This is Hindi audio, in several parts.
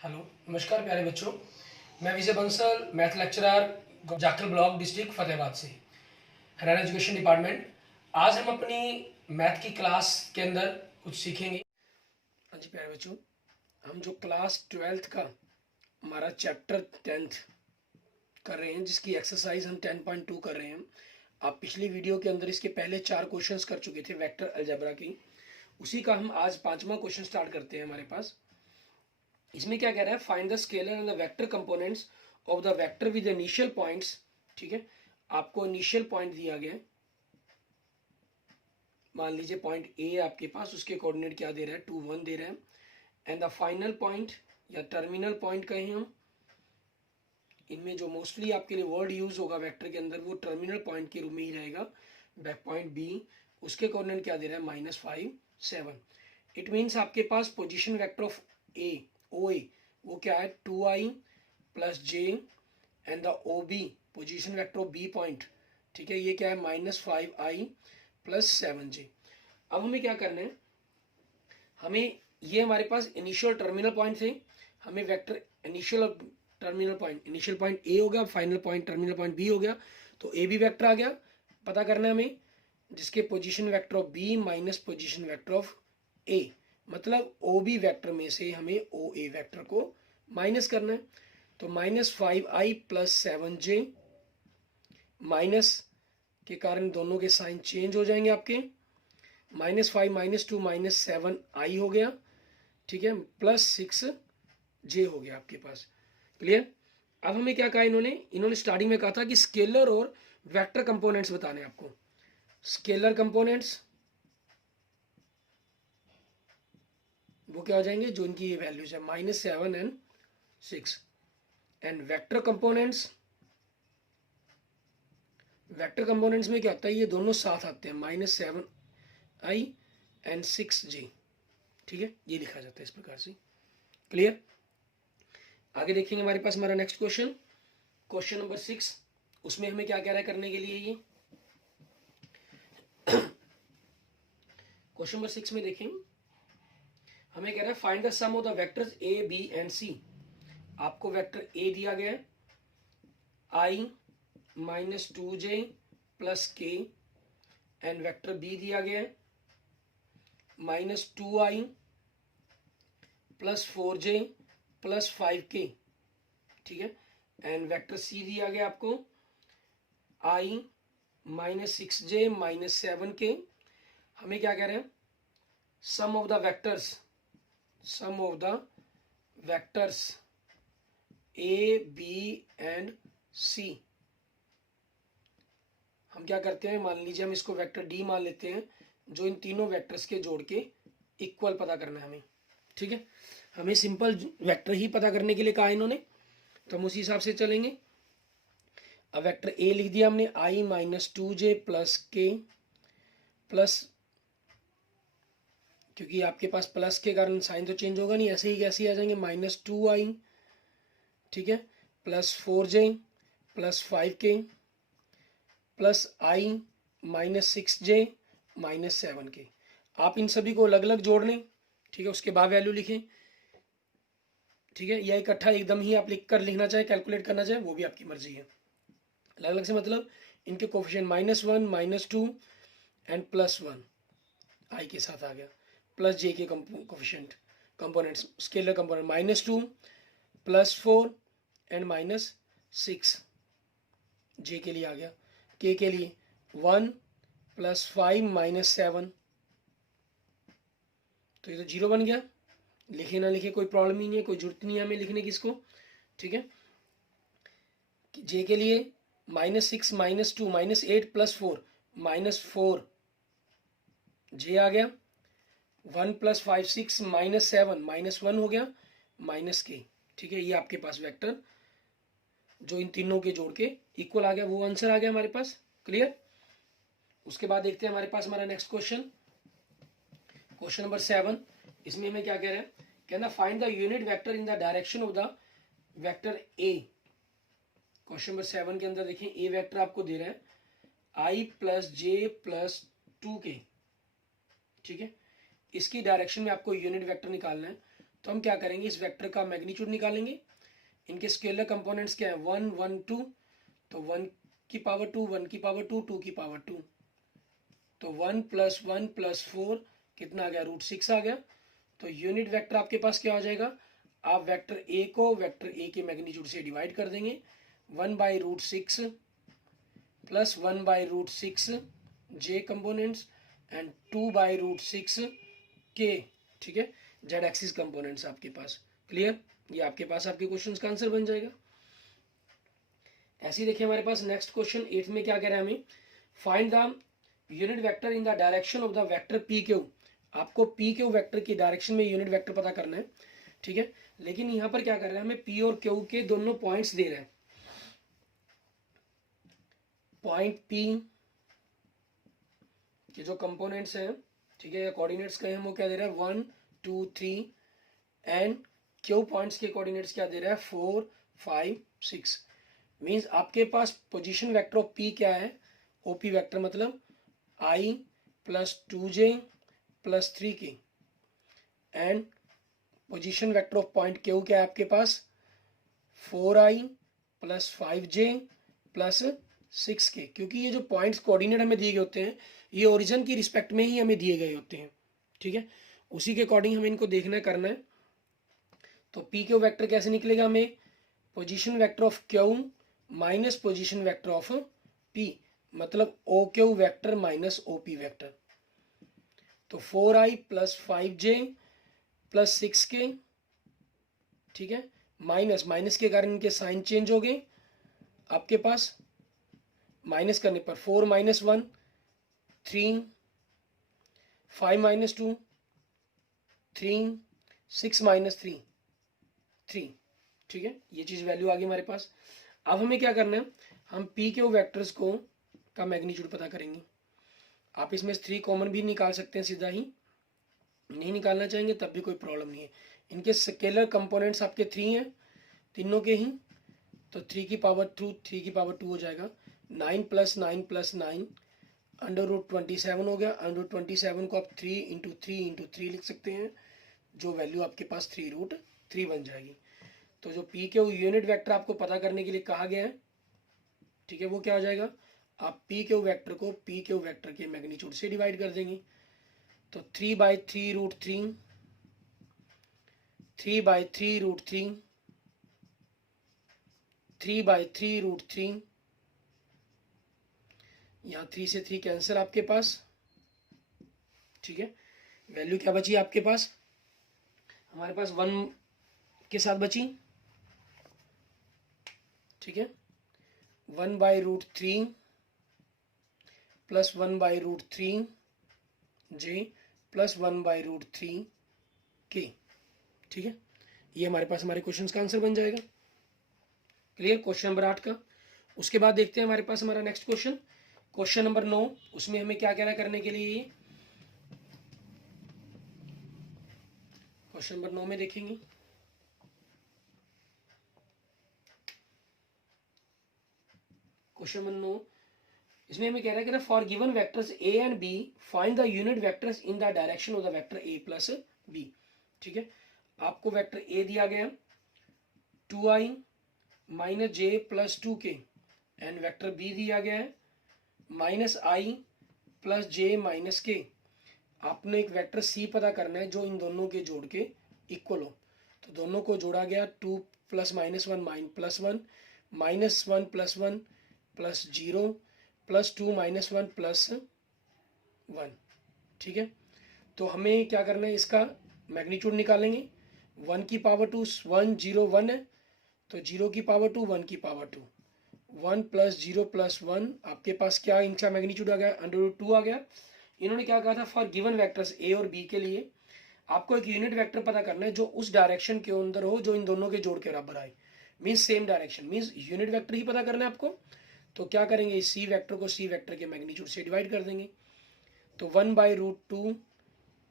हेलो, नमस्कार प्यारे बच्चों। मैं Vijay Bansal, math lecturer, Jakhal block, district Fatehabad से, हरियाणा एजुकेशन डिपार्टमेंट। आज हम अपनी मैथ की क्लास के अंदर कुछ सीखेंगे। हाँ जी प्यारे बच्चों, हम जो क्लास 12th का हमारा चैप्टर 10th कर रहे हैं, जिसकी एक्सरसाइज हम 10.2 कर रहे हैं। आप पिछली वीडियो के अंदर इसके पहले 4 क्वेश्चंस कर चुके थे वेक्टर अलजेब्रा की। उसी का हम आज 5वां क्वेश्चन स्टार्ट करते हैं हमारे पास। इसमें क्या कह रहा है, find the scalar and the vector components of the vector with initial points. ठीक है, आपको इनिशियल पॉइंट दिया गया है, मान लीजिए पॉइंट ए आपके पास, उसके कोऑर्डिनेट क्या दे रहा है, 2 1 दे रहा है। एंड द फाइनल पॉइंट या टर्मिनल पॉइंट कहें हम, इनमें जो मोस्टली आपके लिए वर्ड यूज होगा वेक्टर के अंदर वो टर्मिनल पॉइंट के रूप में ही रहेगा। बैक पॉइंट बी, उसके कोऑर्डिनेट क्या दे रहा है, -5 7। इट मीन्स आपके पास position vector of A O A वो क्या है, 2i प्लस जे, and the O B position vector of B point, ठीक है, ये क्या है, -5i प्लस 7j। अब हमें क्या करना है, हमें ये हमारे पास इनिशियल टर्मिनल पॉइंट थे, हमें वेक्टर इनिशियल और terminal point, initial point A हो गया, final point terminal point B हो गया, तो ए बी वेक्टर आ गया। पता करना है हमें, जिसके position vector of B minus position vector of A, मतलब ओ बी वेक्टर में से हमें ओ ए वेक्टर को माइनस करना है। तो -5i प्लस 7j, माइनस के कारण दोनों के साइन चेंज हो जाएंगे आपके, -5 -2 -7i हो गया, ठीक है, प्लस 6j हो गया आपके पास। क्लियर। अब हमें क्या कहा इन्होंने स्टार्टिंग में कहा था कि स्केलर और वेक्टर कंपोनेंट्स बताने आपको। स्केलर कंपोनेंट्स वो क्या हो जाएंगे, जो इनकी ये वैल्यूज है -7 and 6। And vector components, vector components में क्या होता है, ये दोनों साथ आते हैं, -7i एंड 6j। ठीक है, ये लिखा जाता है इस प्रकार से। क्लियर। आगे देखेंगे हमारे पास हमारा नेक्स्ट क्वेश्चन, क्वेश्चन नंबर 6। उसमें हमें क्या कह रहा है करने के लिए, ये क्वेश्चन नंबर 6 में देखें, हमें कह रहा है find the sum of the vectors A B and C. आपको वेक्टर ए दिया गया है, i -2j plus k, and vector B दिया गया है -2i plus 4j plus 5k। ठीक है, एंड वेक्टर सी दिया गया आपको i -6j -7k। हमें क्या कह रहे हैं, sum of the vectors, sum of the vectors A B and C. हम क्या करते हैं, मान लीजिए हम इसको वेक्टर डी मान लेते हैं, जो इन तीनों वेक्टर्स के जोड़ के इक्वल पता करना है हमें। ठीक है, हमें सिंपल वेक्टर ही पता करने के लिए कहा इन्होंने, तो हम उसी हिसाब से चलेंगे। अब वेक्टर ए लिख दिया हमने, i -2j plus k plus, क्योंकि आपके पास प्लस के कारण साइन तो चेंज होगा नहीं, ऐसे ही कैसे आ जाएंगे, -2i, ठीक है, plus 4j plus 5k plus i -6j -7k। आप इन सभी को अलग अलग जोड़ लें, ठीक है, उसके बाद वैल्यू लिखें। ठीक है, या इकट्ठा एकदम ही आप लिख कर लिखना चाहे, कैलकुलेट करना चाहे, वो भी आपकी मर्जी है। अलग अलग से मतलब इनके कोफिशिएंट -1 -2 एंड +1 i के साथ आ गया, प्लस j के coefficient components, scalar component -2 +4 and -6 j के लिए आ गया, k के लिए 1 + 5 -7, तो ये तो 0 बन गया। लिखे ना लिखे कोई प्रॉब्लम ही नहीं है, कोई जरूरत नहीं है हमें लिखने की इसको। ठीक है, j के लिए -6 -2 -8 + 4 -4 j आ गया, 1 + 5 6 -7 -1 हो गया, -k। ठीक है, ये आपके पास वेक्टर जो इन तीनों के जोड़ के इक्वल आ गया, वो आंसर आ गया हमारे पास। क्लियर। उसके बाद देखते हैं हमारे पास हमारा नेक्स्ट क्वेश्चन, क्वेश्चन नंबर 7। इसमें हमें क्या कह रहा है, कहना find the unit vector in the direction of the vector A. Question number 7 के अंदर देखें, ए वेक्टर आपको दे रहा है i + j + 2k। ठीक है, इसकी डायरेक्शन में आपको यूनिट वेक्टर निकालना है। तो हम क्या करेंगे, इस वेक्टर का मैग्नीट्यूड निकालेंगे। इनके स्केलर कंपोनेंट्स क्या है, 1 1 2, तो 1 की पावर 2, 1 की पावर 2, 2 की पावर 2, तो 1 + 1 + 4 कितना आ गया, √6 आ गया। तो यूनिट वेक्टर आपके पास क्या हो जाएगा, आप वेक्टर ए को वेक्टर ए के मैग्नीट्यूड से डिवाइड कर देंगे, 1/√6 + 1/√6 जे कंपोनेंट्स एंड 2/√6 के, ठीक है, जेड एक्सिस कंपोनेंट्स आपके पास। क्लियर, ये आपके पास आपके क्वेश्चन का आंसर बन जाएगा। ऐसे ही देखिए हमारे पास नेक्स्ट क्वेश्चन 8 में क्या कह रहा है हमें, find the unit vector in the direction of the vector P Q. आपको पी क्यू वेक्टर की डायरेक्शन में यूनिट वेक्टर पता करना है, ठीक है। लेकिन यहां पर क्या कर रहा है, हमें पी और क्यू के दोनों पॉइंट्स दे रहे हैं। पॉइंट पी के जो कंपोनेंट्स हैं, ठीक है, या कोऑर्डिनेट्स का वो क्या दे रहा है, 1 2 3, एंड क्यू पॉइंट्स के कोऑर्डिनेट्स क्या दे रहा है, 4 5 6। मीन्स आपके पास पोजीशन वेक्टर ऑफ पी क्या है, ओपी वेक्टर, मतलब i + 2j + 3k, and position vector of point Q क्या है आपके पास, 4i + 5j + 6k। क्योंकि ये जो पॉइंट्स कोऑर्डिनेट हमें दिए गए होते हैं, ये ओरिजिन की रिस्पेक्ट में ही हमें दिए गए होते हैं, ठीक है। उसी के अकॉर्डिंग हमें इनको देखना करना है। तो पी क्यू वेक्टर कैसे निकलेगा, हमें position vector of Q minus position vector of P, मतलब O Q vector minus O P vector. तो 4i + 5j + 6k, ठीक है, माइनस के कारण इनके साइन चेंज हो गए। आपके पास माइनस करने पर 4 - 1 3, 5 - 2 3, 6 - 3 3, ठीक है, ये चीज वैल्यू आ गई हमारे पास। अब हमें क्या करना है, हम पी के वेक्टर्स को का मैग्नीट्यूड पता करेंगे। आप इसमें 3 कॉमन भी निकाल सकते हैं सीधा ही, नहीं निकालना चाहेंगे तब भी कोई प्रॉब्लम नहीं है। इनके स्केलर कंपोनेंट्स आपके 3 हैं, तीनों के ही, तो 3 की पावर 2 हो जाएगा। 9 + 9 + 9 √27 हो गया। √27 को आप 3 × 3 × 3 लिख सकते हैं, जो वैल्यू आपके पास 3√3 बन जाएगी। तो जो पी के यूनिट वेक्टर आपको पता करने के लिए कहा गया है, ठीक है, वो क्या हो जाएगा, आप पी क्यू वेक्टर को पी क्यू वेक्टर के मैग्नीट्यूड से डिवाइड कर देंगे। तो 3/3√3, 3/3√3, 3/3√3, यहाँ 3 से 3 कैंसिल आपके पास, ठीक है। वैल्यू क्या बची आपके पास, हमारे पास 1 के साथ बची, ठीक है, 1/√3 + 1/√3 j + 1/√3 k, ठीक है। ये हमारे पास हमारे क्वेश्चन का आंसर बन जाएगा। क्लियर, क्वेश्चन नंबर 8 का। उसके बाद देखते हैं हमारे पास हमारा नेक्स्ट क्वेश्चन नंबर 9। उसमें हमें क्या कहना करने के लिए, क्वेश्चन नंबर 9 में देखेंगे, क्वेश्चन नंबर 9, इसमें हमें कह रहा है कि for given vectors A and B find the unit vectors in the direction of the vector A + b, ठीक है। आपको वेक्टर ए दिया गया 2i - j + 2k, and vector B दिया गया है -i + j - k। आपने एक वेक्टर सी पता करना है जो इन दोनों के जोड़ के इक्वल हो। तो दोनों को जोड़ा गया, 2 + -1 - +1 -1 + 1 + 0 + 2 - 1 + 1, ठीक है। तो हमें क्या करना है, इसका मैग्नीट्यूड निकालेंगे। 1 की पावर 2 1 0 1 है, तो 0 की पावर 2 1 की पावर 2, 1 + 0 + 1 आपके पास क्या इनका मैग्नीट्यूड आ गया, √2 आ गया। इन्होंने क्या कहा था, फॉर गिवन वेक्टर्स ए और बी के लिए आपको एक यूनिट वेक्टर पता करना है जो उस डायरेक्शन के अंदर हो जो इन दोनों के जोड़ के बराबर आए, means same direction, means unit vector ही पता करना है आपको। तो क्या करेंगे, सी वेक्टर को सी वेक्टर के मैग्नीट्यूड से डिवाइड कर देंगे। तो 1/√2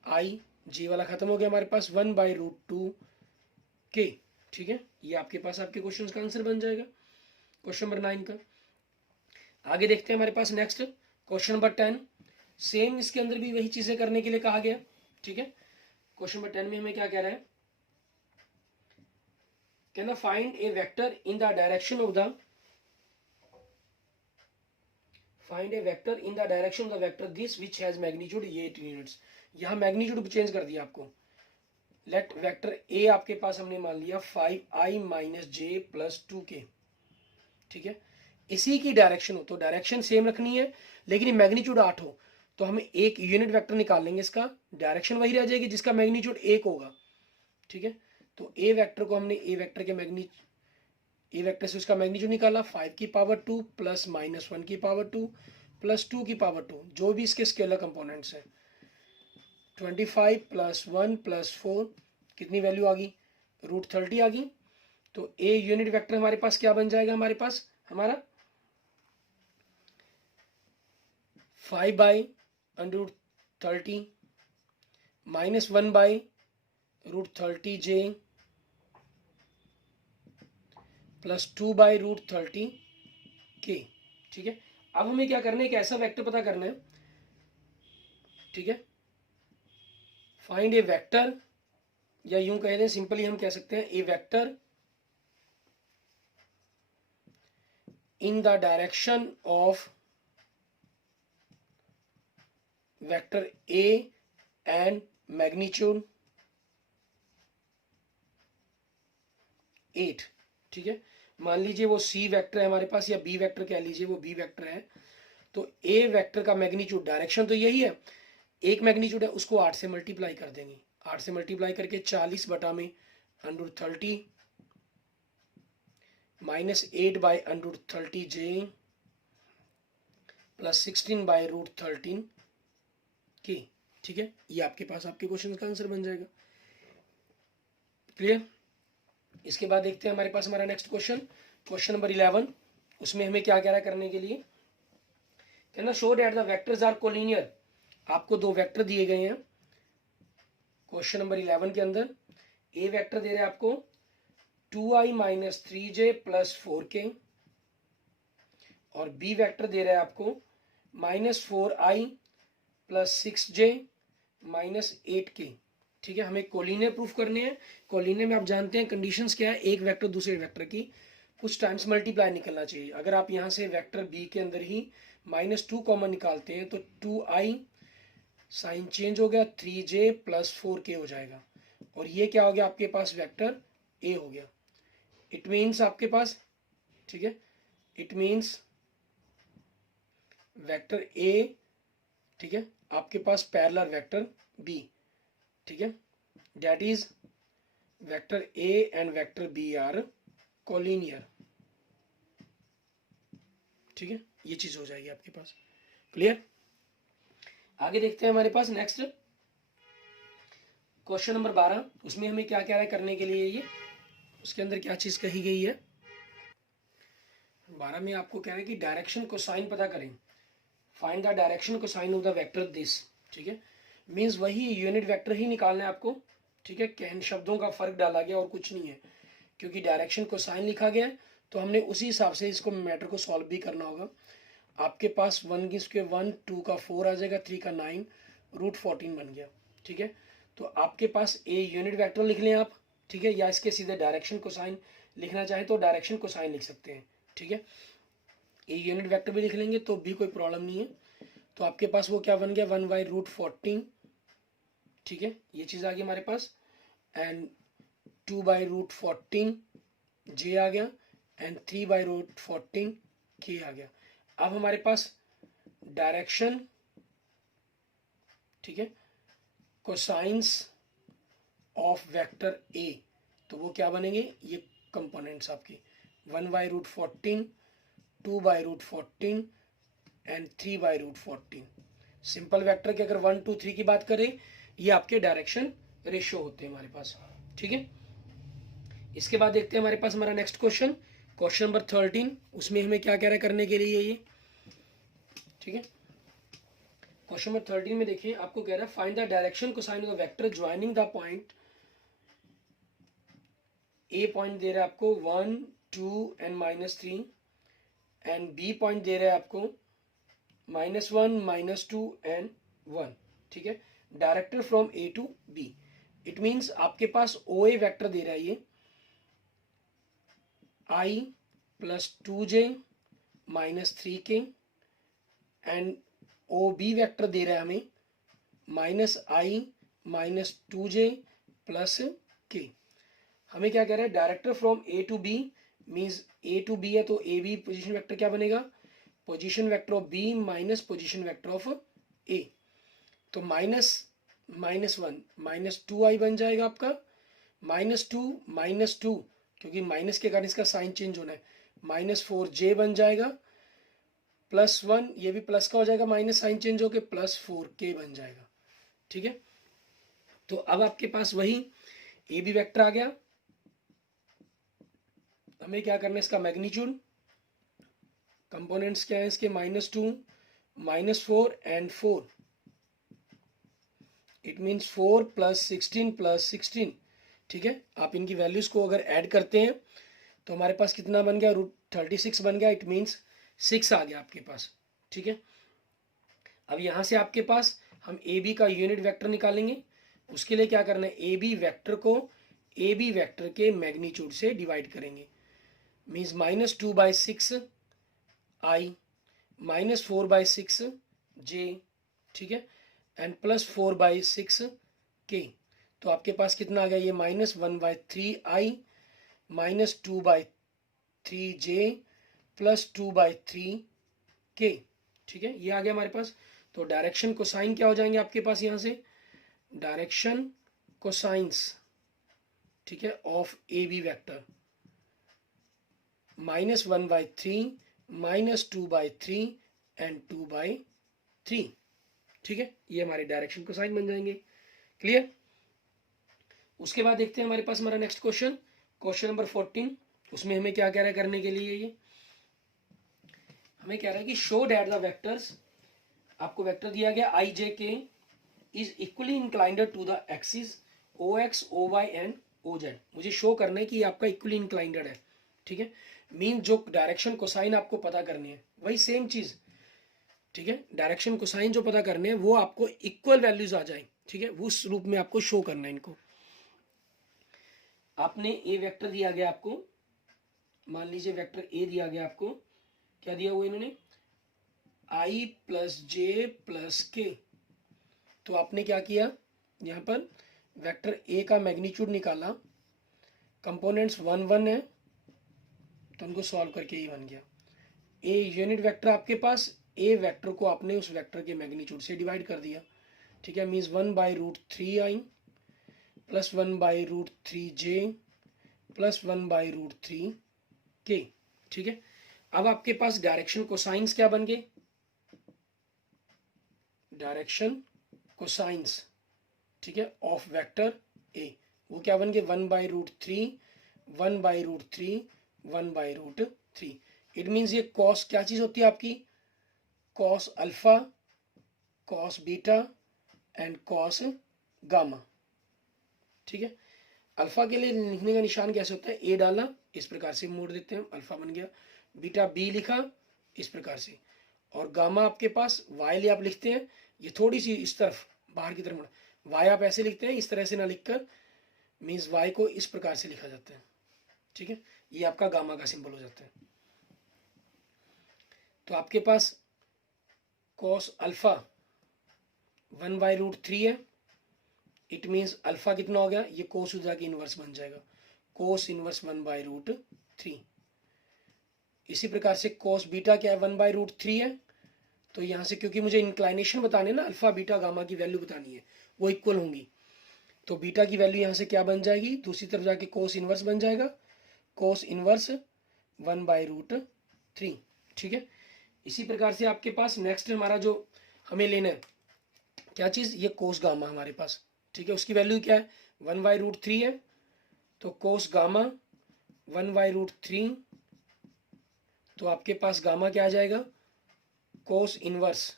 i, जी वाला खत्म हो गया हमारे पास, 1/√2 k, ठीक है। ये आपके पास आपके क्वेश्चन का आंसर बन जाएगा क्वेश्चन नंबर 9 का। आगे देखते हैं हमारे पास नेक्स्ट क्वेश्चन नंबर 10। सेम इसके अंदर भी वही चीजें करने के लिए कहा गया, ठीक है। क्वेश्चन नंबर 10 में हमें क्या कह रहा है, कहना find A vector in the direction of the vector this which has magnitude ये 18 यूनिट्स। यहाँ मैग्नीट्यूड चेंज कर दिया आपको। लेट वेक्टर ए आपके पास हमने मान लिया 5i माइनस जे प्लस 2k, ठीक है। इसी की डायरेक्शन हो तो डायरेक्शन सेम रखनी है, लेकिन मैग्नीट्यूड 8 हो तो हमें एक यूनिट वेक्टर निकाल लेंगे, इसका डायरेक्शन वही रह जाएगी जिसका मैग्नीट्यूड 1 होगा, ठीक है। तो ए वेक्टर को हमने ए वेक्टर से उसका मैग्नीट्यूड निकाला 5 की पावर 2 प्लस माइनस 1 की पावर 2 प्लस 2 की पावर 2, जो भी इसके स्केलर कंपोनेंट्स हैं। 25 प्लस 1 प्लस 4 कितनी वैल्यू आ गई, √30 आ गई। तो ए यूनिट वेक्टर हमारे पास क्या बन जाएगा, हमारे पास हमारा 5/√30 माइनस 1/√30j प्लस 2/√30k, ठीक है। अब हमें क्या करना है, एक ऐसा वेक्टर पता करना है, ठीक है। फाइंड ए वेक्टर, या यूं कह दें सिंपली हम कह सकते हैं a vector in the direction of vector A and magnitude 8, ठीक है। मान लीजिए वो सी वेक्टर है हमारे पास, या बी वेक्टर कह लीजिए, वो बी वेक्टर है। तो ए वेक्टर का मैग्नीट्यूड, डायरेक्शन तो यही है, एक मैग्नीट्यूड है, उसको 8 से मल्टीप्लाई कर देंगे। 8 से मल्टीप्लाई करके 40 बटा में √30 माइनस 8/√30j प्लस 16/√13k, ठीक है। ये आपके पास आपके क्वेश्चन का आंसर बन जाएगा। क्लियर। इसके बाद देखते हैं हमारे पास हमारा नेक्स्ट क्वेश्चन नंबर 11। उसमें हमें क्या कह रहा है करने के लिए, कहना show that the vectors are collinear. आपको दो वेक्टर दिए गए हैं क्वेश्चन नंबर 11 के अंदर। ए वेक्टर दे रहे हैं आपको 2i minus 3j plus 4k, और बी वेक्टर दे रहा है आपको minus 4i plus 6j minus 8k, ठीक है। हमें कोलिनियर प्रूफ करने हैं। कोलिनियर में आप जानते हैं कंडीशंस क्या है, एक वेक्टर दूसरे वेक्टर की कुछ टाइम्स मल्टीप्लाई निकलना चाहिए। अगर आप यहाँ से वेक्टर बी के अंदर ही -2 कॉमन निकालते हैं तो 2i साइन चेंज हो गया, 3j प्लस 4k हो जाएगा, और ये क्या हो गया आपके पास, वेक्टर ए हो गया। इट मीन्स आपके पास, ठीक है, इट मीन्स वेक्टर ए, ठीक है, आपके पास पैरेलल वेक्टर बी, ठीक है, that is vector A and vector B are collinear, ठीक है। ये चीज हो जाएगी आपके पास। क्लियर। आगे देखते हैं हमारे पास नेक्स्ट क्वेश्चन नंबर 12। उसमें हमें क्या कह रहा है करने के लिए, ये उसके अंदर क्या चीज कही गई है। 12 में आपको कह रहा है कि डायरेक्शन कोसाइन पता करें। Find the direction cosine of the vector this, ठीक है। मीन्स वही यूनिट वेक्टर ही निकालना है आपको, ठीक है। कहन शब्दों का फर्क डाला गया और कुछ नहीं है, क्योंकि डायरेक्शन कोसाइन लिखा गया है तो हमने उसी हिसाब से इसको मैटर को सॉल्व भी करना होगा। आपके पास 1 की स्क्वायर 1, 2 का 4 आ जाएगा, 3 का 9, √14 बन गया, ठीक है। तो आपके पास ए यूनिट वेक्टर लिख लें आप, ठीक है, या इसके सीधे डायरेक्शन कोसाइन लिखना चाहें तो डायरेक्शन कोसाइन लिख सकते हैं, ठीक है। ए यूनिट वेक्टर भी लिख लेंगे तो भी कोई प्रॉब्लम नहीं है। तो आपके पास वो क्या बन गया, 1/√14, ठीक है, ये चीज आ गई हमारे पास, एंड 2/√14 जे आ गया, एंड 3/√14 के आ गया। अब हमारे पास डायरेक्शन, ठीक है, कोसाइंस ऑफ वेक्टर ए, तो वो क्या बनेंगे, ये कंपोनेंट्स आपकी 1/√14, 2/√14 एंड 3/√14। सिंपल वेक्टर के अगर 1, 2, 3 की बात करें, ये आपके डायरेक्शन रेशियो होते हैं हमारे पास, ठीक है। इसके बाद देखते हैं हमारे पास हमारा नेक्स्ट क्वेश्चन नंबर 13। उसमें हमें क्या कह रहा है करने के लिए, ये ठीक है। क्वेश्चन नंबर 13 में देखिए आपको कह रहा है find the direction cosine of the vector joining the point. A point दे रहा है आपको 1, 2 एंड -3, एंड बी पॉइंट दे रहा है आपको -1, -2 एंड 1, ठीक है। Director from A to B, it means आपके पास ओ ए वैक्टर दे रहा है ये, i plus 2j minus 3k and O B vector दे रहा है हमें minus i minus 2j plus k। हमें क्या कह रहा है, director from A to B means A to B है तो ए बी पोजिशन वेक्टर क्या बनेगा, position vector of B minus position vector of A. तो माइनस माइनस 1 माइनस 2i बन जाएगा आपका, माइनस टू क्योंकि माइनस के कारण इसका साइन चेंज होना है, माइनस 4j बन जाएगा, प्लस 1 ये भी प्लस का हो जाएगा, माइनस साइन चेंज होके प्लस 4k बन जाएगा। ठीक है, तो अब आपके पास वही ए बी वेक्टर आ गया। हमें क्या करना है, इसका मैग्नीट्यूड, कंपोनेंट्स क्या है इसके, -2 -4 एंड 4, इट मीन्स 4 + 16 + 16। ठीक है, आप इनकी वैल्यूज को अगर ऐड करते हैं तो हमारे पास कितना बन गया, √36 बन गया, इट मीन्स 6 आ गया आपके पास। ठीक है, अब यहां से आपके पास हम ए बी का यूनिट वेक्टर निकालेंगे। उसके लिए क्या करना है, ए बी वेक्टर को ए बी वेक्टर के मैग्नीट्यूड से डिवाइड करेंगे, मीन्स -2/6 आई -4/6 जे। ठीक है, एंड +4/6 के। तो आपके पास कितना आ गया, ये -1/3 आई -2/3 जे +2/3 के। ठीक है, ये आ गया हमारे पास। तो डायरेक्शन कोसाइन क्या हो जाएंगे आपके पास यहां से, डायरेक्शन कोसाइंस, ठीक है, of A B vector -1/3 -2/3 and 2/3। ठीक है, ये हमारे डायरेक्शन कोसाइन बन जाएंगे। क्लियर। उसके बाद देखते हैं हमारे पास हमारा नेक्स्ट क्वेश्चन, क्वेश्चन नंबर 14। उसमें हमें क्या कह रहा है करने के लिए, ये हमें कह रहा है कि शो दैट द वेक्टर्स, आपको वेक्टर दिया गया i j k is equally inclined to the axis O X O Y and O Z. मुझे शो करना है कि आपका इक्वली इंक्लाइंड है। ठीक है, मीन जो डायरेक्शन कोसाइन आपको पता करनी है वही सेम चीज। ठीक है, डायरेक्शन कोसाइन जो पता करने हैं वो आपको इक्वल वैल्यूज आ जाए। ठीक है, उस रूप में आपको शो करना है इनको। आपने ए वेक्टर दिया गया आपको, मान लीजिए वेक्टर ए दिया गया आपको, क्या दिया हुआ इन्होंने, आई प्लस जे प्लस के। तो आपने क्या किया, यहाँ पर वेक्टर ए का मैग्नीट्यूड निकाला, कंपोनेंट्स 1 1 है तो उनको सॉल्व करके ये बन गया। ए यूनिट वेक्टर आपके पास, ए वेक्टर को आपने उस वेक्टर के मैग्नीट्यूड से डिवाइड कर दिया। ठीक है, मीन्स 1/√3 आई प्लस 1/√3 जे प्लस 1/√3 के। ठीक है, अब आपके पास डायरेक्शन कोसाइंस क्या बन गए, डायरेक्शन कोसाइंस, ठीक है, ऑफ वेक्टर ए, वो क्या बन गए, 1/√3 1/√3 1/√3। इट मीन्स ये कॉस क्या चीज होती है आपकी, cos alpha, cos beta and cos gamma. ठीक है, अल्फा के लिए लिखने का निशान कैसे होता है, ए डाला इस प्रकार से मोड़ देते हैं, अल्फा बन गया, बीटा बी लिखा इस प्रकार से, और गामा आपके पास वाई ले आप लिखते हैं, ये थोड़ी सी इस तरफ बाहर की तरफ, वाई आप ऐसे लिखते हैं, इस तरह से ना लिखकर, मीन्स वाई को इस प्रकार से लिखा जाता है। ठीक है, ये आपका गामा का सिंबल हो जाता है। तो आपके पास कॉस अल्फा 1/√3 है, इट मीन्स अल्फा कितना हो गया, ये कोस उधर की इनवर्स बन जाएगा, कोस इनवर्स 1/√3। इसी प्रकार से कोस बीटा क्या है, 1/√3 है, तो यहां से क्योंकि मुझे इंक्लाइनेशन बताने ना, अल्फा बीटा गामा की वैल्यू बतानी है, वो इक्वल होंगी, तो बीटा की वैल्यू यहां से क्या बन जाएगी, दूसरी तरफ जाके कोस इनवर्स बन जाएगा, कोस इनवर्स 1/√3। ठीक है, इसी प्रकार से आपके पास नेक्स्ट हमारा जो हमें लेना है क्या चीज, ये कोस गामा हमारे पास। ठीक है, उसकी वैल्यू क्या है, 1/√3 है, तो कोस गामा 1/√3, तो आपके पास गामा क्या आ जाएगा, कोस इनवर्स,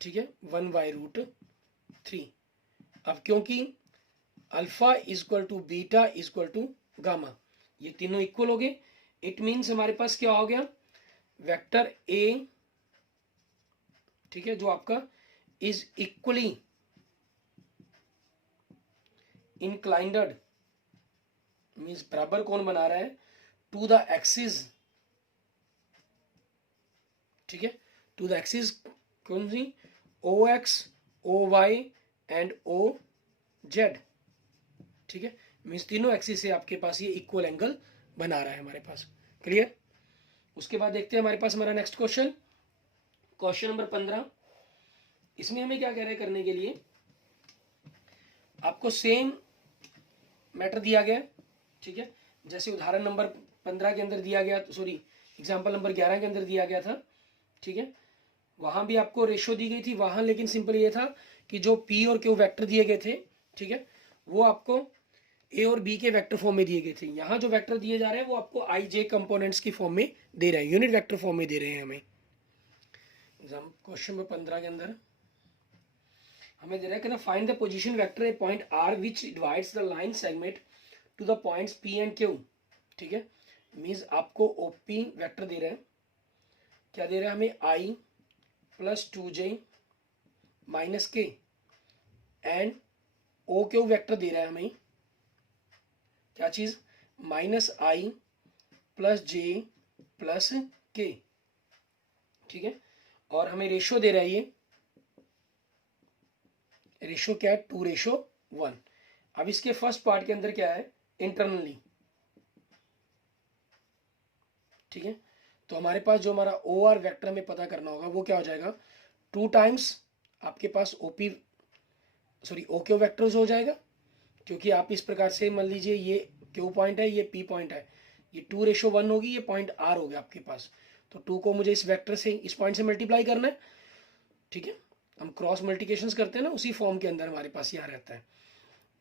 ठीक है, 1/√3। अब क्योंकि alpha equal to beta equal to gamma, ये तीनों इक्वल हो गए, इट मीन्स हमारे पास क्या हो गया, वेक्टर ए, ठीक है, जो आपका इज इक्वली इंक्लाइंड, मीन्स बराबर कौन बना रहा है टू द एक्सिस, ठीक है, टू द एक्सिस कौन सी, O X, O Y and O Z, ठीक है, मीन्स तीनों एक्सिस से आपके पास ये इक्वल एंगल बना रहा है हमारे पास। क्लियर। उसके बाद देखते हैं हमारे पास हमारा नेक्स्ट क्वेश्चन, क्वेश्चन नंबर 15। इसमें हमें क्या कह रहे हैं करने के लिए, आपको सेम मैटर दिया गया, ठीक है, जैसे उदाहरण नंबर 15 के अंदर दिया गया, सॉरी एग्जाम्पल नंबर 11 के अंदर दिया गया था, ठीक है, वहां भी आपको रेशो दी गई थी वहां, लेकिन सिंपल ये था कि जो पी और क्यू वेक्टर दिए गए थे, ठीक है, वो आपको ए और बी के वेक्टर फॉर्म में दिए गए थे। यहाँ जो वेक्टर दिए जा रहे हैं वो आपको आई जे कंपोनेंट्स की फॉर्म में दे रहे हैं, यूनिट वेक्टर फॉर्म में दे रहे हैं हमें। क्वेश्चन नंबर 15 के अंदर हमें दे रहा है कि ना find the position vector a point R which divides the line segment to the points P and Q, ठीक है, मीन्स आपको ओपी वेक्टर दे रहे हैं, क्या दे रहा है हमें, आई प्लस 2j माइनस के, एंड ओ क्यू वेक्टर दे रहा है हमें क्या चीज, माइनस आई प्लस जे प्लस के, ठीक है, और हमें रेशो दे रहा है, ये रेशो क्या है, 2:1। अब इसके फर्स्ट पार्ट के अंदर क्या है, इंटरनली, ठीक है, तो हमारे पास जो हमारा ओ आर वैक्टर हमें पता करना होगा वो क्या हो जाएगा, 2 टाइम्स आपके पास OP sorry O Q vectors हो जाएगा, क्योंकि आप इस प्रकार से मान लीजिए ये क्यू पॉइंट है, ये पी पॉइंट है, ये 2:1 होगी, ये पॉइंट आर हो गया आपके पास, तो 2 को मुझे इस वेक्टर से, इस पॉइंट से मल्टीप्लाई करना है, ठीक है, हम क्रॉस मल्टीप्लिकेशंस करते हैं ना, उसी फॉर्म के अंदर हमारे पास यहाँ रहता है।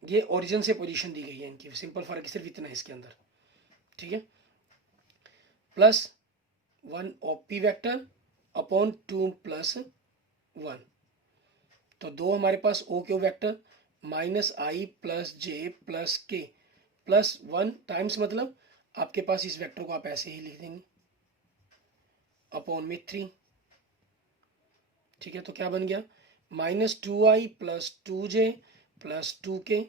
ये ओरिजिन से पोजीशन दी गई है इनकी, सिंपल फर्क सिर्फ इतना है इसके अंदर, ठीक है, plus 1 OP vector upon 2 plus 1, तो 2 हमारे पास ओ क्यू वेक्टर माइनस आई प्लस जे प्लस के प्लस 1 टाइम्स, मतलब आपके पास इस वेक्टर को आप ऐसे ही लिख देंगे अपॉन में 3, ठीक है, तो क्या बन गया, -2i plus 2j plus 2k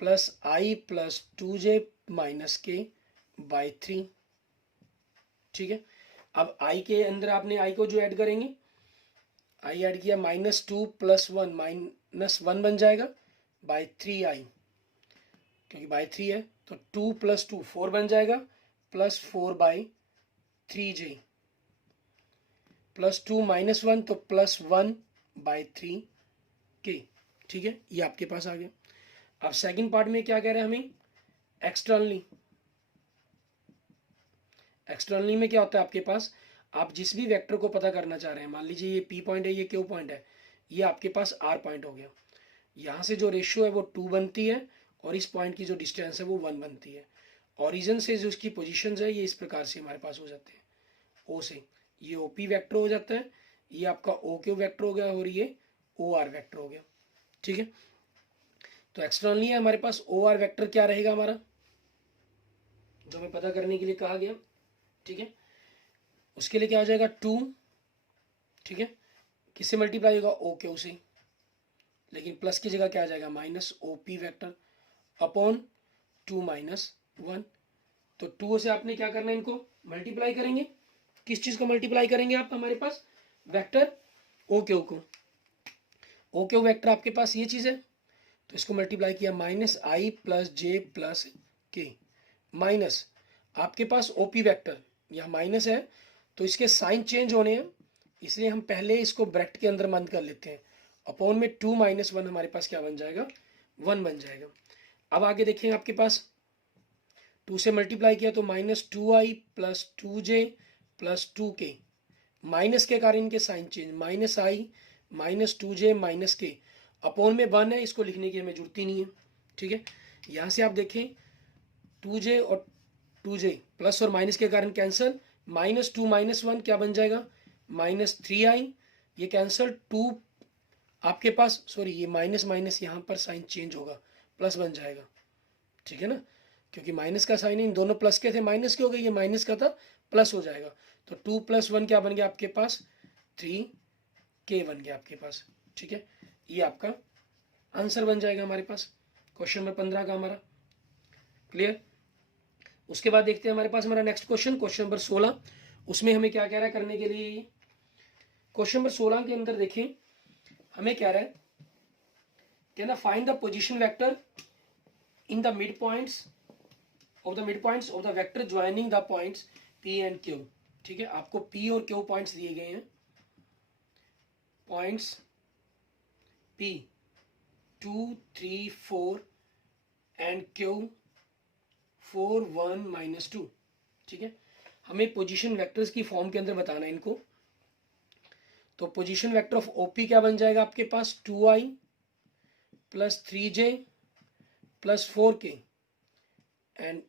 plus i plus 2j minus k by 3, ठीक है। अब i के अंदर आपने i को जो ऐड करेंगे, i ऐड किया, -2 प्लस 1 -1 बन जाएगा बाई 3i, क्योंकि बाई 3 है, तो 2 प्लस 2 4 बन जाएगा, प्लस 4 बाई 3j प्लस 2 -1 तो प्लस 1 बाई 3k, ठीक है, ये आपके पास आ गया। अब सेकंड पार्ट में क्या कह रहे हैं हमें, एक्सटर्नली, एक्सटर्नली में क्या होता है आपके पास, आप जिस भी वेक्टर को पता करना चाह रहे हैं, मान लीजिए ये पी पॉइंट है, ये क्यू पॉइंट है, ये आपके पास आर पॉइंट हो गया, यहाँ से जो रेशियो है वो 2 बनती है, और इस पॉइंट की जो डिस्टेंस है वो 1 बनती है। ओरिजिन से जो उसकी पोजीशंस है ये इस प्रकार से हमारे पास हो जाते हैं, ओ से ये ओ पी वैक्टर हो जाता है, ये आपका ओ क्यू वैक्टर हो गया, और ये ओ आर वैक्टर हो गया, ठीक है। तो एक्सटर्नली है हमारे पास ओ आर वैक्टर क्या रहेगा हमारा, जो हमें पता करने के लिए कहा गया, ठीक है, उसके लिए क्या हो जाएगा 2, ठीक है, किससे मल्टीप्लाई होगा, ओ क्यू से, लेकिन प्लस की जगह क्या आ जाएगा, minus O P vector upon 2 - 1, तो 2 से आपने क्या करना है, इनको मल्टीप्लाई करेंगे, किस चीज को मल्टीप्लाई करेंगे आप, हमारे पास वेक्टर ओ क्यू को, ओ क्यू वेक्टर आपके पास ये चीज है, तो इसको मल्टीप्लाई किया, -i प्लस जे प्लस के, माइनस आपके पास ओपी वेक्टर यहाँ माइनस है, तो इसके साइन चेंज होने हैं, इसलिए हम पहले इसको ब्रैकेट के अंदर बंद कर लेते हैं, अपॉन में 2 - 1 हमारे पास क्या बन जाएगा, 1 बन जाएगा। अब आगे देखेंगे आपके पास 2 से मल्टीप्लाई किया तो -2i plus 2j plus 2k, minus के कारण इनके sign change, -i -2j minus k, upon में 1 है, इसको लिखने की हमें जरूरत ही नहीं है, ठीक है। यहाँ से आप देखें 2j और 2j प्लस और माइनस के कारण कैंसिल, -2 - 1 क्या बन जाएगा, -3i, ये कैंसिल, 2 आपके पास, सॉरी ये माइनस माइनस यहाँ पर साइन चेंज होगा, प्लस बन जाएगा, ठीक है ना, क्योंकि माइनस का साइन इन दोनों प्लस के थे, माइनस के हो गए, ये माइनस का था, प्लस हो जाएगा, तो 2 + 1 क्या बन गया आपके पास, 3k बन गया आपके पास, ठीक है, ये आपका आंसर बन जाएगा हमारे पास क्वेश्चन नंबर 15 का हमारा। क्लियर। उसके बाद देखते हैं हमारे पास हमारा नेक्स्ट क्वेश्चन, क्वेश्चन नंबर 16। उसमें हमें क्या कह रहा है करने के लिए, क्वेश्चन नंबर 16 के अंदर देखें हमें क्या रहा है, कहना find the position vector in the mid points of the vector joining the points P and Q। ठीक है, आपको P और Q पॉइंट्स दिए गए हैं, पॉइंट्स P 2 3 4 एंड Q 4 1 -2। ठीक है, हमें पोजीशन वेक्टर्स की फॉर्म के अंदर बताना है इनको। तो पोजीशन वेक्टर ऑफ OP क्या बन जाएगा आपके पास, 2i plus 3j plus 4k and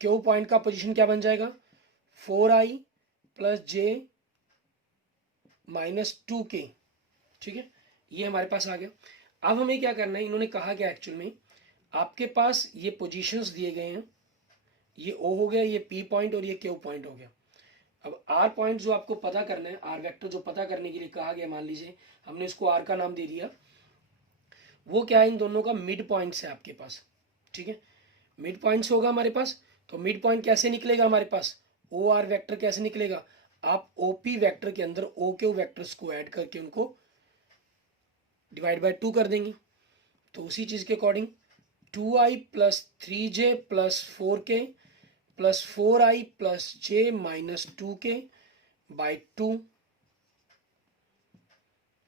Q point का पोजीशन क्या बन जाएगा, 4i प्लस j -2k। ठीक है, ये हमारे पास आ गया। अब हमें क्या करना है, इन्होंने कहा क्या एक्चुअल में, आपके पास ये पोजीशंस दिए गए हैं, ये O हो गया, ये P पॉइंट और ये Q पॉइंट हो गया। अब R पॉइंट जो आपको पता करना है, R वेक्टर जो पता करने के लिए कहा गया, मान लीजिए हमने इसको R का नाम दे दिया, वो क्या है, इन दोनों का मिड पॉइंट्स है आपके पास। ठीक है, मिड पॉइंट्स होगा हमारे पास। तो मिड पॉइंट कैसे निकलेगा हमारे पास, OR वेक्टर कैसे निकलेगा, आप OP वेक्टर के अंदर OQ वेक्टर्स को ऐड करके उनको डिवाइड बाय 2 कर देंगे। तो उसी चीज के according 2i plus 3j plus 4k plus 4i plus j -2k by 2।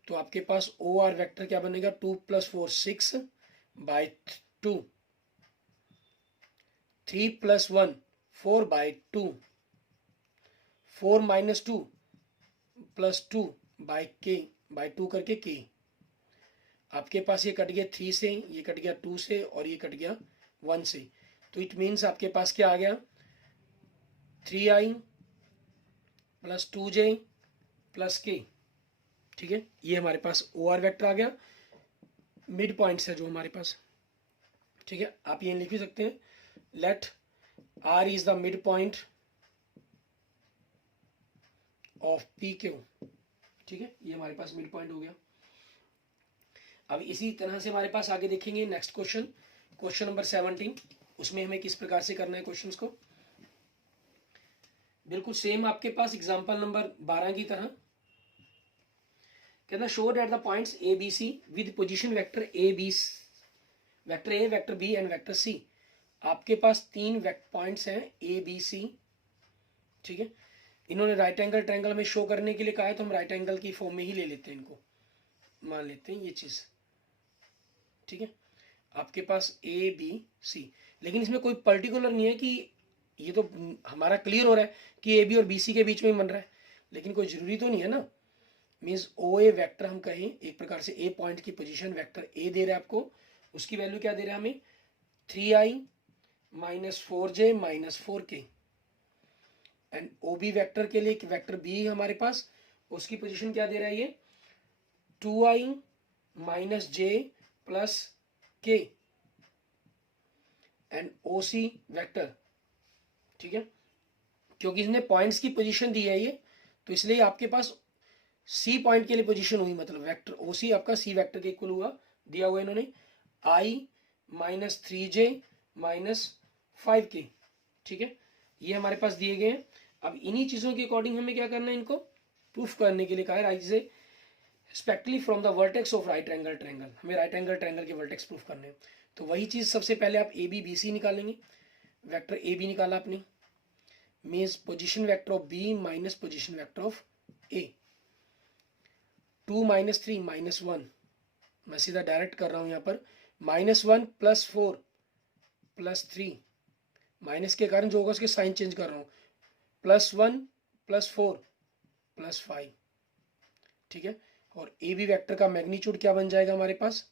तो आपके पास OR वेक्टर क्या बनेगा, 2 + 4 6 by 2, 3 + 1 4 by 2, 4 -2 plus 2 by k by 2 करके k। आपके पास ये कट गया 3 से, ये कट गया 2 से और ये कट गया 1 से। तो इट मीन्स आपके पास क्या आ गया, 3i plus 2j plus k। ठीक है, ये हमारे पास OR वेक्टर आ गया, मिड पॉइंट्स है जो हमारे पास। ठीक है, आप ये लिख भी सकते हैं, let R is the mid point of PQ। ठीक है, ये हमारे पास मिड पॉइंट हो गया। अब इसी तरह से हमारे पास आगे देखेंगे नेक्स्ट क्वेश्चन, क्वेश्चन नंबर 17। उसमें हमें किस प्रकार से करना है क्वेश्चंस को, बिल्कुल सेम आपके पास एग्जांपल नंबर 12 की तरह। कहना show that the points A B C with position vector A B, vector A, vector B and vector C। आपके पास 3 पॉइंट्स हैं A B C। ठीक है, इन्होंने राइट एंगल ट्रायंगल में शो करने के लिए कहा है, तो हम राइट एंगल की फॉर्म में ही ले लेते हैं, इनको मान लेते हैं ये चीज। ठीक है, आपके पास A B C, लेकिन इसमें कोई पर्टिकुलर नहीं है कि ये तो हमारा क्लियर हो रहा है कि AB और BC के बीच में ही बन रहा है, लेकिन कोई जरूरी तो नहीं है ना। मीन्स OA वेक्टर हम कहें, एक प्रकार से A पॉइंट की पोजीशन वेक्टर A दे रहा है आपको, उसकी वैल्यू क्या दे रहा है हमें, 3i - 4j - 4k। And OB vector के लिए वेक्टर B हमारे पास, उसकी पोजीशन क्या दे रहा है ये, 2i - j plus k and OC vector. ठीक है, क्योंकि इसने पॉइंट्स की पोजीशन दी है ये, तो इसलिए आपके पास C पॉइंट के लिए पोजीशन हुई, मतलब वेक्टर OC आपका C वेक्टर के इक्वल हुआ, दिया हुआ इन्होंने i - 3j - 5k। ठीक है, ये हमारे पास दिए गए हैं। अब इन्हीं चीजों के अकॉर्डिंग हमें क्या करना है, इनको प्रूफ करने के लिए कहा है, राइट से स्पेक्टली from the vertex of right angle triangle. हमें राइट एंगल ट्रायंगल के वर्टेक्स प्रूफ करने हैं। तो वही चीज सबसे पहले आप AB BC निकालेंगे, वेक्टर AB निकाला आपने, means position vector of B minus position vector of A। 2 - 3 -1, मैं सीधा डायरेक्ट कर रहा हूं यहाँ पर, -1 + 4 + 3, माइनस के कारण जो होगा उसके साइन चेंज कर रहा हूं, +1 + 4 + 5। ठीक है, और AB वेक्टर का मैग्नीट्यूड क्या बन जाएगा हमारे पास,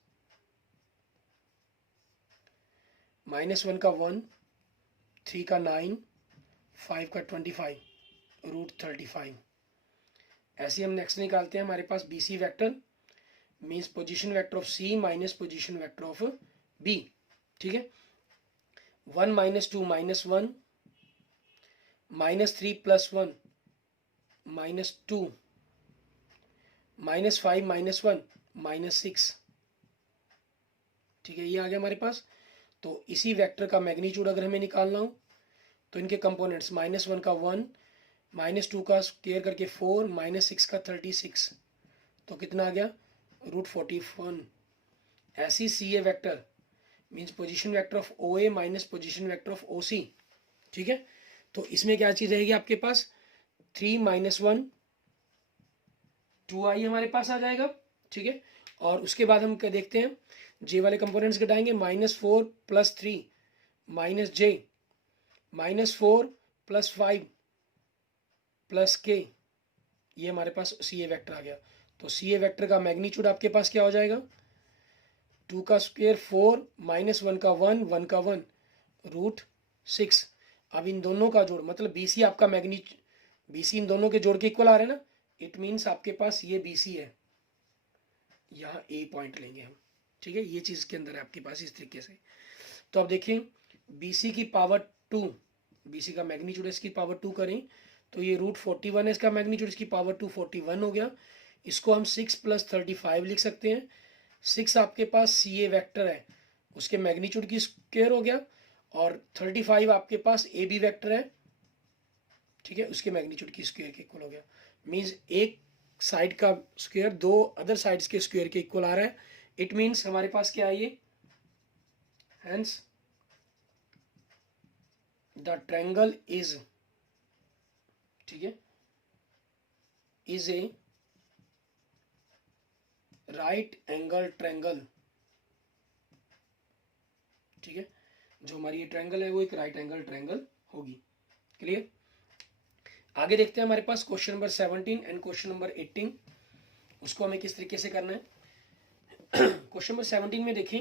-1 का 1, 3 का 9, 5 का 25, √35। ऐसे हम नेक्स्ट निकालते हैं हमारे पास BC vector, means position vector of C minus position vector of B। ठीक है, 1 - 2 -1, -3 + 1 -2, -5 - 1 -6। ठीक है, ये आ गया हमारे पास। तो इसी वेक्टर का मैग्नीट्यूड अगर हमें निकालना हो तो इनके कंपोनेंट्स -1 का 1, -2 का स्क्वायर करके 4, -6 का 36, तो कितना आ गया √41। AC C A vector means position vector of O A minus position vector of O C. ठीक है, तो इसमें क्या चीज रहेगी आपके पास 3 - 1 2i हमारे पास आ जाएगा। ठीक है, और उसके बाद हम क्या देखते हैं, जे वाले कंपोनेंट्स घटाएंगे, -4 + 3 -j -4 + 5 + k, ये हमारे पास सी ए वैक्टर आ गया। तो सी ए वैक्टर का मैग्नीट्यूड आपके पास क्या हो जाएगा, 2 का स्क्वायर 4, -1 का 1, 1 का 1, √6। अब इन दोनों का जोड़ मतलब BC आपका मैग्नीट्यूड, BC इन दोनों के जोड़ के इक्वल आ रहे हैं ना, इट मीन्स आपके पास ये BC है, यहाँ A पॉइंट लेंगे हम। ठीक है, ये चीज के अंदर है आपके पास इस तरीके से। तो अब देखिए BC की पावर 2, BC का मैग्नीट्यूड इसकी पावर 2 करें तो ये √41 है इसका मैग्नीट्यूड, इसकी पावर 2 41 हो गया। इसको हम 6 + 35 लिख सकते हैं। 6 आपके पास सी ए वैक्टर है, उसके मैग्नीट्यूड की स्क्वायर हो गया, और 35 आपके पास ए बी वैक्टर है। ठीक है, उसके मैग्नीट्यूड की स्क्वायर के इक्वल हो गया। मीन्स एक साइड का स्क्वायर दो अदर साइड्स के स्क्वायर के इक्वल आ रहा है। इट मीन्स हमारे पास क्या है ये, हेंस द ट्रायंगल इज, ठीक है, is a right angle triangle. ठीक है, जो हमारी ये ट्रायंगल है वो एक राइट एंगल ट्रायंगल होगी। क्लियर। आगे देखते हैं हमारे पास question number 17 and question number 18, उसको हमें किस तरीके से करना है। क्वेश्चन नंबर 17 में देखें,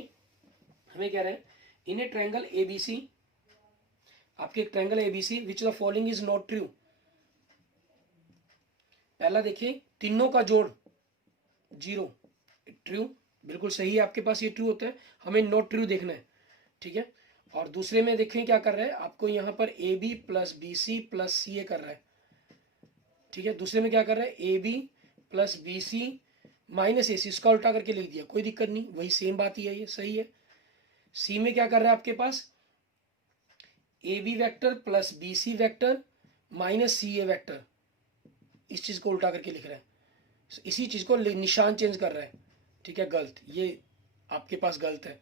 हमें कह रहा है इन ए ट्रायंगल ABC, आपके एक triangle ABC which the following is not true. पहला देखिए तीनों का जोड़ 0, ट्रू, बिल्कुल सही है आपके पास, ये ट्रू होता है, हमें नॉट ट्रू देखना है। ठीक है, और दूसरे में देखें क्या कर रहा है, आपको यहाँ पर AB + BC + CA कर रहा है। ठीक है, दूसरे में क्या कर रहा है, AB + BC - AC, इसका उल्टा करके लिख दिया, कोई दिक्कत नहीं, वही सेम बात ही है, ये सही है। सी में क्या कर रहा है आपके पास, AB vector + BC vector - CA vector, इस चीज को उल्टा करके लिख रहा है, इसी चीज को निशान चेंज कर रहा है। ठीक है, गलत, ये आपके पास गलत है।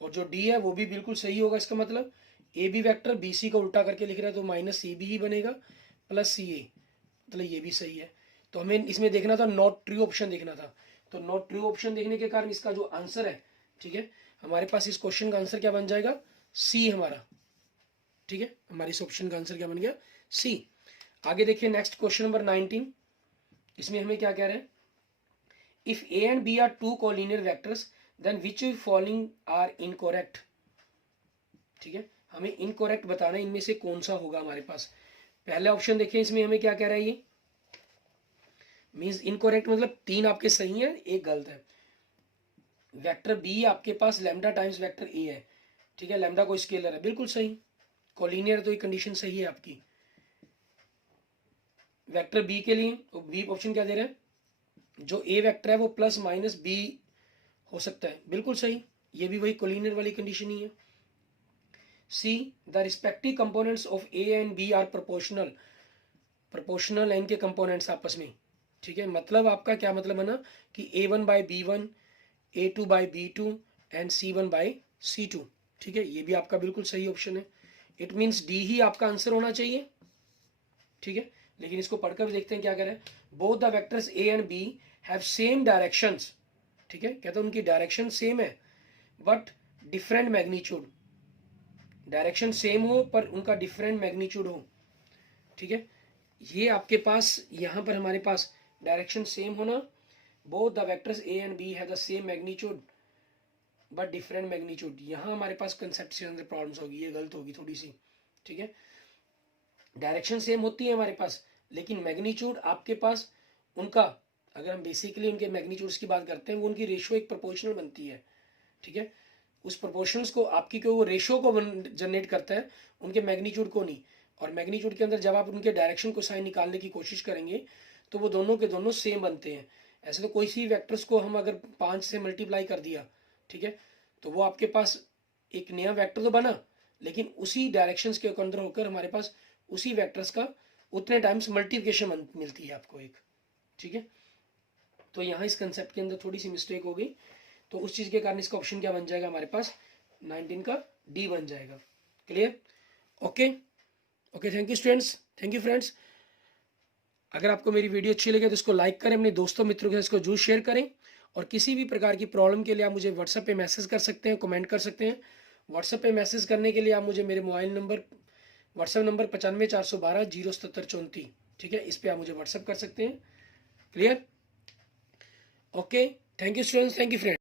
और जो डी है वो भी बिल्कुल सही होगा, इसका मतलब ए बी वैक्टर BC को उल्टा करके लिख रहा है तो -CB ही बनेगा + CA, मतलब ये भी सही है। तो हमें इसमें देखना था नॉट ट्रू ऑप्शन देखना था, तो नॉट ट्रू ऑप्शन देखने के कारण इसका जो आंसर है, ठीक है, हमारे पास इस क्वेश्चन का आंसर क्या बन जाएगा, C हमारा। ठीक है, हमारे इस ऑप्शन का आंसर क्या बन गया, C। आगे देखिए नेक्स्ट क्वेश्चन नंबर 19, इसमें हमें क्या कह रहे हैं, if A and B are two collinear vectors then which following are incorrect। ठीक है, हमें इनकरेक्ट बताना है इनमें से कौन सा होगा हमारे पास। पहले ऑप्शन देखें, इसमें हमें क्या कह रहा है, ये मींस इनकरेक्ट मतलब 3 आपके सही है, एक गलत है। वेक्टर B आपके पास लैम्डा टाइम्स वेक्टर A है। ठीक है, लैम्डा कोई स्केलर है, बिल्कुल सही, कोलिनियर, तो ये कंडीशन सही है आपकी। वेक्टर B के लिए B ऑप्शन क्या दे रहे हैं, जो A वेक्टर है वो +- B हो सकता है, बिल्कुल सही, ये भी वही कोलिनियर वाली कंडीशन ही है। C, the respective components of A and B are proportional, proportional है इनके कंपोनेंट्स आपस में। ठीक है, मतलब आपका क्या मतलब बना कि A1/B1, A2/B2 एंड C1/C2। ठीक है, ये भी आपका बिल्कुल सही ऑप्शन है। इट मीन्स डी ही आपका आंसर होना चाहिए। ठीक है, लेकिन इसको पढ़कर भी देखते हैं क्या कह रहे हैं, both the vectors A and B have same directions. ठीक है, कहते हैं उनकी डायरेक्शन सेम है but different magnitude, direction same हो पर उनका डिफरेंट मैग्नीट्यूड हो। ठीक है, ये आपके पास यहां पर हमारे पास डायरेक्शन सेम होना, both the vectors A and B have the same magnitude but different magnitude, यहां हमारे पास कंसेप्ट से अंदर प्रॉब्लम्स होगी, ये गलत होगी थोड़ी सी। ठीक है, डायरेक्शन सेम होती है हमारे पास लेकिन मैग्नीट्यूड आपके पास उनका, अगर हम बेसिकली उनके मैग्नीट्यूड्स की बात करते हैं, वो उनकी रेशियो एक प्रोपोर्शनल बनती है। ठीक है, उस प्रोपोर्शंस को आपकी क्यों वो रेशियो को जनरेट करता है, उनके मैग्नीट्यूड को नहीं। और मैग्नीट्यूड के अंदर जब आप उनके डायरेक्शन को साइन निकालने की कोशिश करेंगे तो वो दोनों के दोनों सेम बनते हैं। ऐसे तो कोई सी वेक्टर्स को हम अगर 5 से मल्टीप्लाई कर दिया, ठीक है, तो वो आपके पास एक नया वेक्टर तो बना लेकिन उसी डायरेक्शंस के अंदर होकर हमारे पास उसी वेक्टर्स का उतने टाइम्स मल्टीप्लिकेशन मिलती है आपको एक, ठीक है। तो यहाँ इस कंसेप्ट के अंदर थोड़ी सी मिस्टेक हो गई, तो उस चीज़ के कारण इसका ऑप्शन क्या बन जाएगा हमारे पास 19 का डी बन जाएगा। Clear? Okay okay, thank you students, thank you friends. अगर आपको मेरी वीडियो अच्छी लगे तो इसको लाइक करें, अपने दोस्तों मित्रों के साथ इसको जरूर शेयर करें, और किसी भी प्रकार की प्रॉब्लम के लिए आप मुझे व्हाट्सएप पे मैसेज कर सकते हैं, कमेंट कर सकते हैं। व्हाट्सएप पे मैसेज करने के लिए आप मुझे मेरे मोबाइल नंबर व्हाट्सएप नंबर 95 412 077 34, ठीक है, इस पर आप मुझे व्हाट्सएप कर सकते हैं। Clear? Okay, thank you students, thank you friends.